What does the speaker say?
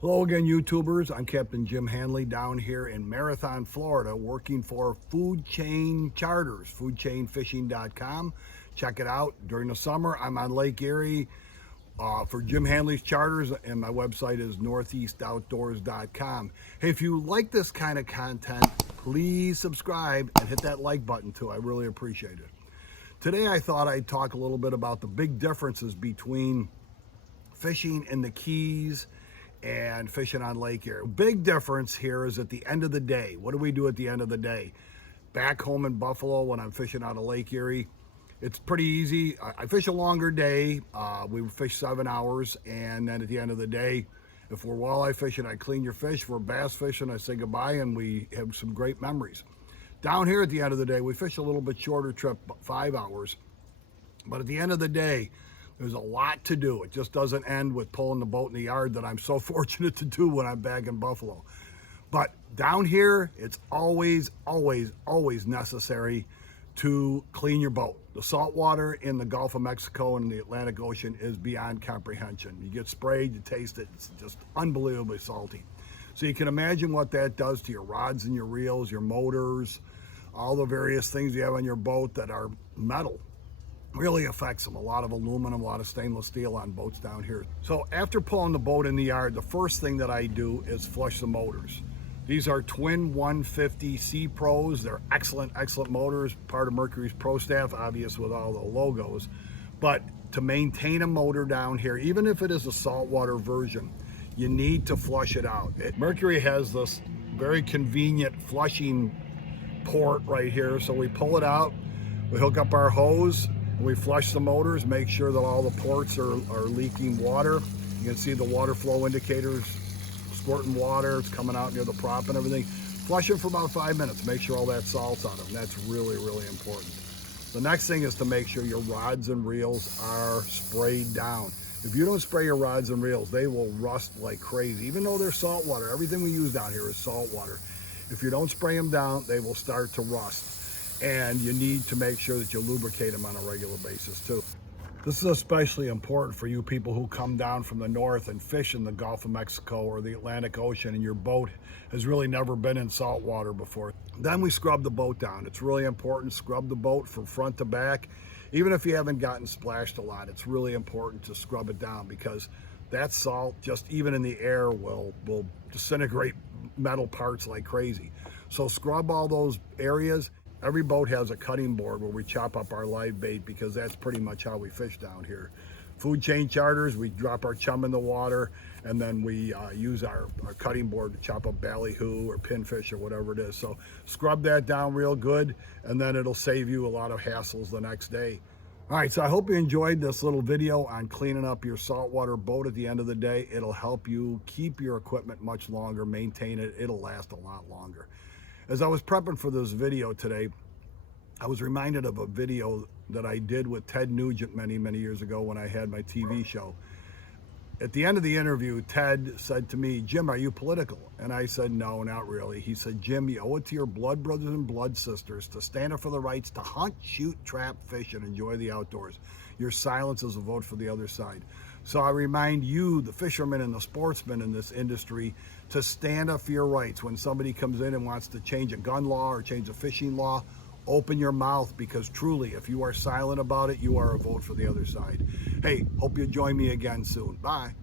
Hello again, YouTubers. I'm Captain Jim Hanley down here in Marathon, Florida, working for Food Chain Charters, foodchainfishing.com. Check it out. During the summer, I'm on Lake Erie for Jim Hanley's Charters, and my website is northeastoutdoors.com. Hey, if you like this kind of content, please subscribe and hit that like button too. I really appreciate it. Today, I thought I'd talk a little bit about the big differences between fishing in the Keys and fishing on Lake Erie. Big difference here is at the end of the day. What do we do at the end of the day? Back home in Buffalo, when I'm fishing out of Lake Erie, it's pretty easy. I fish a longer day. We fish 7 hours, and then at the end of the day, if we're walleye fishing, I clean your fish. If we're bass fishing, I say goodbye, and we have some great memories. Down here at the end of the day, we fish a little bit shorter trip, 5 hours. But at the end of the day, there's a lot to do. It just doesn't end with pulling the boat in the yard that I'm so fortunate to do when I'm back in Buffalo. But down here, it's always necessary to clean your boat. The salt water in the Gulf of Mexico and the Atlantic Ocean is beyond comprehension. You get sprayed, you taste it, it's just unbelievably salty. So you can imagine what that does to your rods and your reels, your motors, all the various things you have on your boat that are metal. Really affects them. A lot of aluminum, a lot of stainless steel on boats down here. So after pulling the boat in the yard, the first thing that I do is flush the motors. These are twin 150 C Pros. They're excellent motors, part of Mercury's Pro staff, obvious with all the logos. But to maintain a motor down here, even if it is a saltwater version, you need to flush it out. Mercury has this very convenient flushing port right here. So we pull it out, we hook up our hose, we flush the motors, make sure that all the ports are leaking water. You can see the water flow indicators squirting water. It's coming out near the prop and everything. Flush them for about 5 minutes. Make sure all that salt's on them. That's really important. The next thing is to make sure your rods and reels are sprayed down. If you don't spray your rods and reels, they will rust like crazy. Even though they're salt water, everything we use down here is salt water. If you don't spray them down, they will start to rust. And you need to make sure that you lubricate them on a regular basis too. This is especially important for you people who come down from the north and fish in the Gulf of Mexico or the Atlantic Ocean and your boat has really never been in salt water before. Then we scrub the boat down. It's really important. Scrub the boat from front to back. Even if you haven't gotten splashed a lot, it's really important to scrub it down because that salt, just even in the air, will disintegrate metal parts like crazy. So scrub all those areas. Every boat has a cutting board where we chop up our live bait because that's pretty much how we fish down here. Food Chain Charters, we drop our chum in the water and then we use our cutting board to chop up ballyhoo or pinfish or whatever it is. So scrub that down real good and then it'll save you a lot of hassles the next day. All right, so I hope you enjoyed this little video on cleaning up your saltwater boat at the end of the day. It'll help you keep your equipment much longer, maintain it. It'll last a lot longer. As I was prepping for this video today, I was reminded of a video that I did with Ted Nugent many years ago when I had my TV show. At the end of the interview, Ted said to me, "Jim, are you political?" And I said, "No, not really." He said, "Jim, you owe it to your blood brothers and blood sisters to stand up for the rights to hunt, shoot, trap, fish, and enjoy the outdoors. Your silence is a vote for the other side." So I remind you, the fishermen and the sportsmen in this industry, to stand up for your rights. When somebody comes in and wants to change a gun law or change a fishing law, open your mouth, because truly, if you are silent about it, you are a vote for the other side. Hey, hope you join me again soon. Bye.